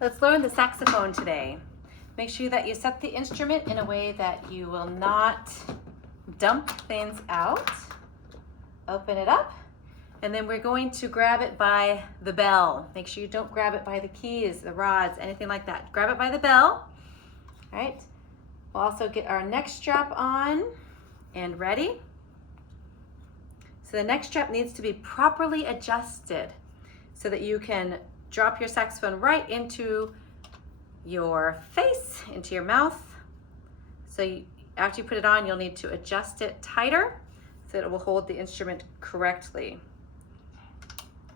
Let's learn the saxophone today. Make sure that you set the instrument in a way that you will not dump things out. Open it up, and then we're going to grab it by the bell. Make sure you don't grab it by the keys, the rods, anything like that. Grab it by the bell. All right. We'll also get our neck strap on and ready. So the neck strap needs to be properly adjusted so that you can drop your saxophone right into your face, into your mouth. So after you put it on, you'll need to adjust it tighter so that it will hold the instrument correctly.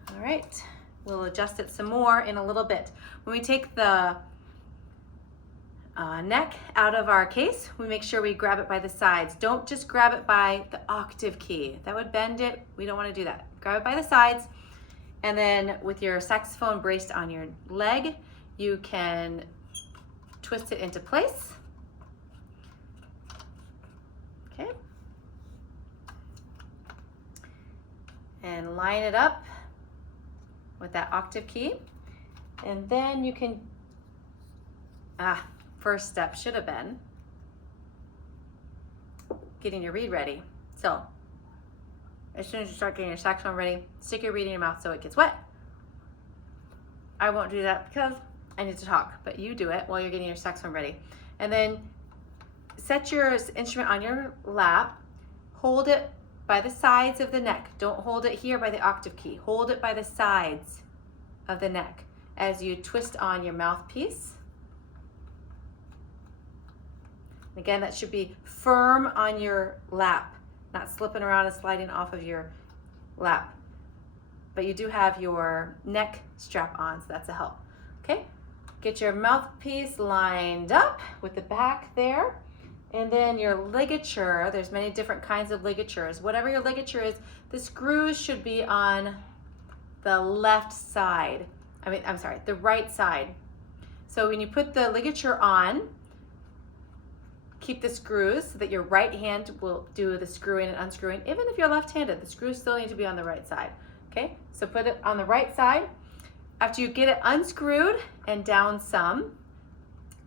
All right, we'll adjust it some more in a little bit. When we take the neck out of our case, we make sure we grab it by the sides. Don't just grab it by the octave key. That would bend it. We don't want to do that. Grab it by the sides, and then with your saxophone braced on your leg, you can twist it into place. Okay. And line it up with that octave key. And then you can, first step should have been getting your reed ready. So as soon as you start getting your saxophone ready, stick your reed in your mouth so it gets wet. I won't do that because I need to talk, but you do it while you're getting your saxophone ready. And then set your instrument on your lap, hold it by the sides of the neck. Don't hold it here by the octave key. Hold it by the sides of the neck as you twist on your mouthpiece. Again, that should be firm on your lap, not slipping around and sliding off of your lap. But you do have your neck strap on, so that's a help. Okay, get your mouthpiece lined up with the back there. And then your ligature, there's many different kinds of ligatures. Whatever your ligature is, the screws should be on the left side. The right side. So when you put the ligature on, keep the screws so that your right hand will do the screwing and unscrewing. Even if you're left-handed, the screws still need to be on the right side. Okay, so put it on the right side. After you get it unscrewed and down some,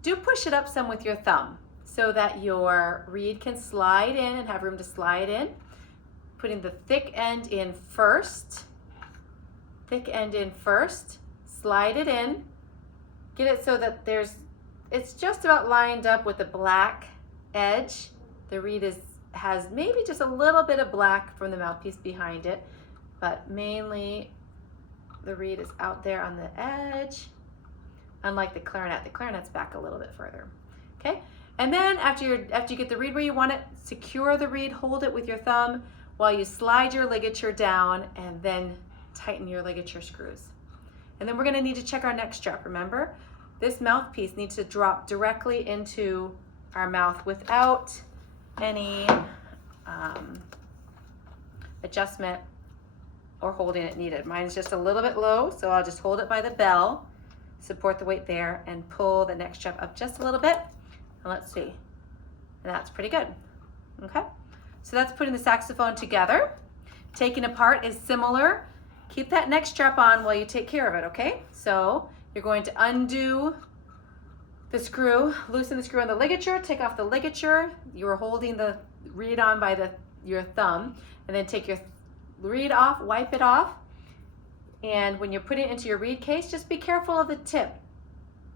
do push it up some with your thumb so that your reed can slide in and have room to slide in. Putting the thick end in first. Thick end in first. Slide it in. Get it so that it's just about lined up with the black edge. The reed has maybe just a little bit of black from the mouthpiece behind it, but mainly the reed is out there on the edge, unlike the clarinet. The clarinet's back a little bit further. Okay, and then after you get the reed where you want it, secure the reed, hold it with your thumb while you slide your ligature down, and then tighten your ligature screws. And then we're going to need to check our neck strap. Remember, this mouthpiece needs to drop directly into our mouth without any adjustment or holding it needed. Mine's just a little bit low, so I'll just hold it by the bell, support the weight there, and pull the neck strap up just a little bit. And let's see. And that's pretty good. Okay? So that's putting the saxophone together. Taking apart is similar. Keep that neck strap on while you take care of it, okay? So you're going to undo the screw, loosen the screw on the ligature, take off the ligature. You're holding the reed on by your thumb, and then take your reed off, wipe it off. And when you put it into your reed case, just be careful of the tip.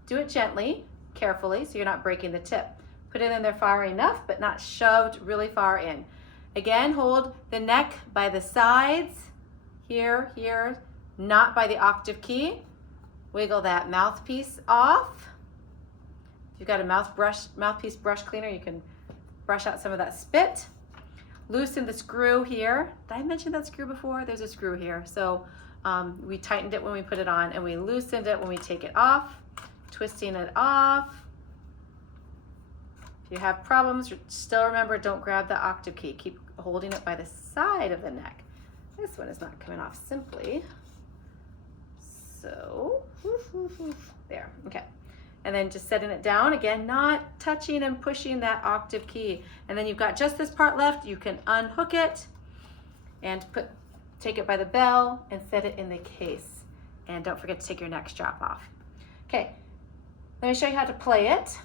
Do it gently, carefully, so you're not breaking the tip. Put it in there far enough, but not shoved really far in. Again, hold the neck by the sides, here, not by the octave key. Wiggle that mouthpiece off. If you've got a mouthpiece brush cleaner, you can brush out some of that spit. Loosen the screw here. Did I mention that screw before? There's a screw here. So we tightened it when we put it on, and we loosened it when we take it off. Twisting it off. If you have problems, still remember, don't grab the octave key. Keep holding it by the side of the neck. This one is not coming off simply. So, there, okay. And then just setting it down, again, not touching and pushing that octave key. And then you've got just this part left. You can unhook it and take it by the bell and set it in the case. And don't forget to take your neck strap off. Okay, Let me show you how to play it.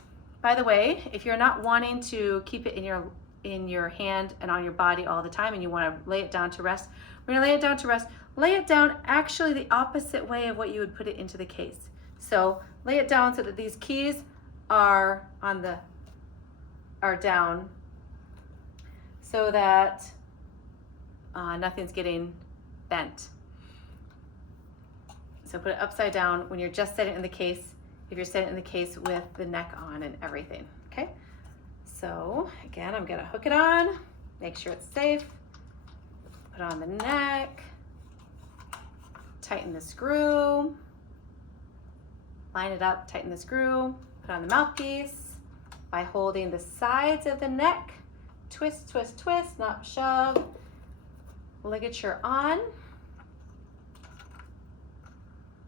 By the way, if you're not wanting to keep it in your hand and on your body all the time and you want to lay it down to rest, we're going to lay it down to rest. Lay it down actually the opposite way of what you would put it into the case. So lay it down so that these keys are down so that nothing's getting bent. So put it upside down when you're just setting it in the case, if you're setting it in the case with the neck on and everything, okay? So again, I'm gonna hook it on, make sure it's safe, put on the neck, tighten the screw, line it up, tighten the screw, put on the mouthpiece by holding the sides of the neck, twist, twist, twist, not shove, ligature on,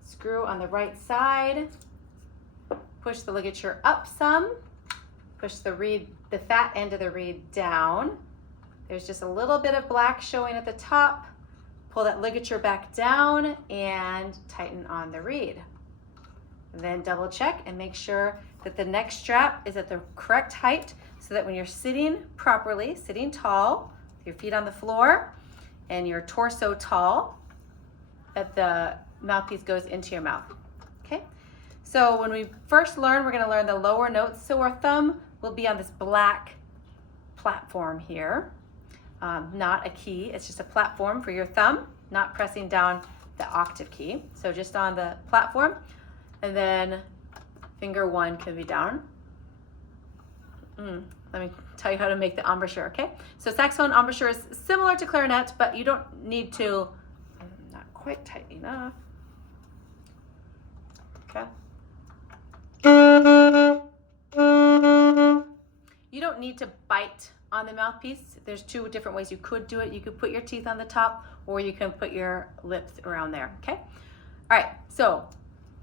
screw on the right side, push the ligature up some, push the fat end of the reed down. There's just a little bit of black showing at the top. Pull that ligature back down and tighten on the reed. Then double check and make sure that the neck strap is at the correct height so that when you're sitting properly, sitting tall, with your feet on the floor and your torso tall, that the mouthpiece goes into your mouth, okay? So when we first learn, we're gonna learn the lower notes. So our thumb will be on this black platform here, not a key, it's just a platform for your thumb, not pressing down the octave key. So just on the platform, and then finger 1 can be down. Let me tell you how to make the embouchure, okay? So saxophone embouchure is similar to clarinet, but you don't need to, not quite tight enough. Okay. You don't need to bite on the mouthpiece. There's 2 different ways you could do it. You could put your teeth on the top or you can put your lips around there, okay? All right, so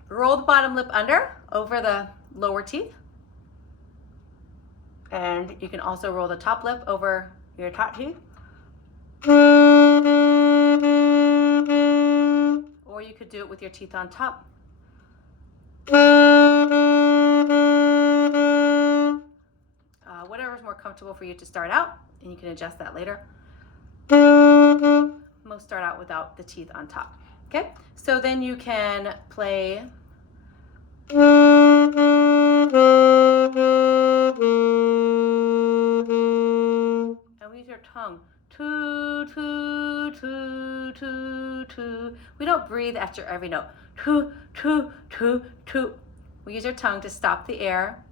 roll the bottom lip under over the lower teeth. And you can also roll the top lip over your top teeth. Or you could do it with your teeth on top. Whatever's more comfortable for you to start out, and you can adjust that later. Most start out without the teeth on top. Okay, so then you can play. And we use your tongue. Toot, toot, toot, toot, toot. We don't breathe after every note. Toot, toot, toot, toot. We use our tongue to stop the air,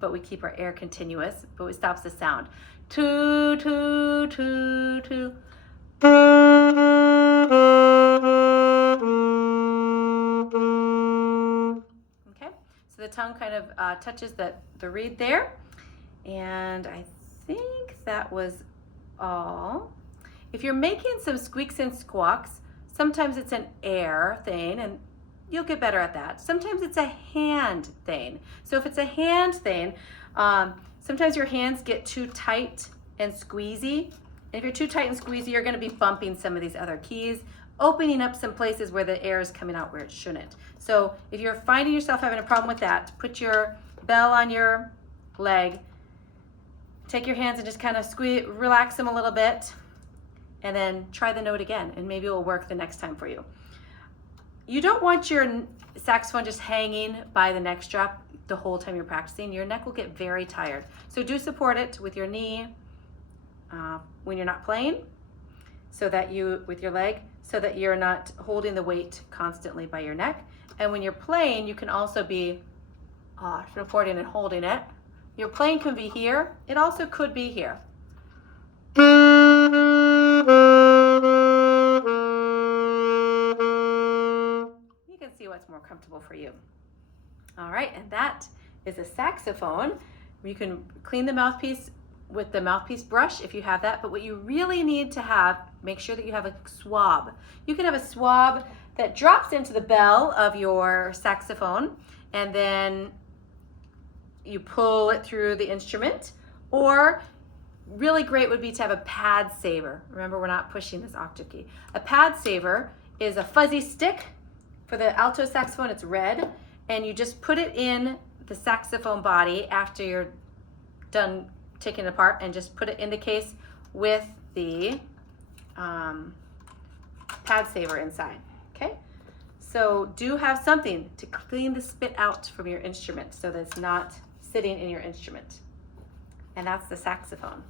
but we keep our air continuous, but it stops the sound. Toot, toot, toot, toot. Okay, so the tongue kind of touches the reed there. And I think that was all. If you're making some squeaks and squawks, sometimes it's an air thing, and you'll get better at that. Sometimes it's a hand thing. So if it's a hand thing, sometimes your hands get too tight and squeezy. And if you're too tight and squeezy, you're gonna be bumping some of these other keys, opening up some places where the air is coming out where it shouldn't. So if you're finding yourself having a problem with that, put your bell on your leg, take your hands and just kind of squeeze, relax them a little bit, and then try the note again, and maybe it will work the next time for you. You don't want your saxophone just hanging by the neck strap the whole time you're practicing. Your neck will get very tired. So do support it with your knee when you're not playing, so that with your leg, so that you're not holding the weight constantly by your neck. And when you're playing, you can also be supporting and holding it. Your playing can be here. It also could be here. You can see what's more comfortable for you. All right, and that is a saxophone. You can clean the mouthpiece with the mouthpiece brush if you have that, but what you really need to have, make sure that you have a swab. You can have a swab that drops into the bell of your saxophone, and then you pull it through the instrument, or really great would be to have a pad saver. Remember, we're not pushing this octave key. A pad saver is a fuzzy stick. For the alto saxophone, it's red, and you just put it in the saxophone body after you're done taking it apart, and just put it in the case with the pad saver inside. Okay, so do have something to clean the spit out from your instrument so that it's not sitting in your instrument. And that's the saxophone.